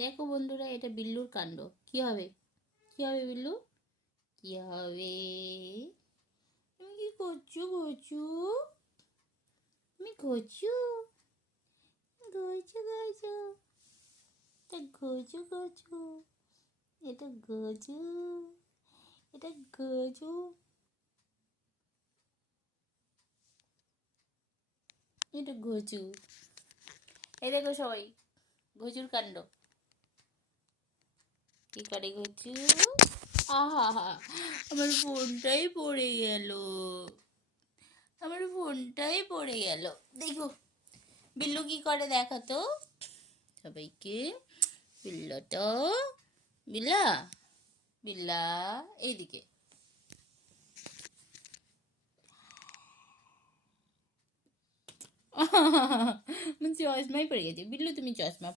দেখো বন্ধুরা, এটা বিল্লুর কাণ্ড। কি হবে? কি হবে বিল্লু? কি হবে? তুমি কি করছো গোচু? তুমি গোচু গোচু গোচু এটা গোচু গোচু এটা গোচু এটা গোচু এটা গোচু। এই দেখো সবাই, গোচুর কাণ্ড। কি করে গোচু? আহা হা, আমার ফোনটাই পড়ে গেল। আমার ফোনটাই পড়ে গেল। দেখো বিল্লু কি করে দেখাতো সবাইকে। বিল্লাটা, বিল্লা, বিল্লা এইদিকে। চশমাই পড়ে গেছে বিল্লু, তুমি চশমা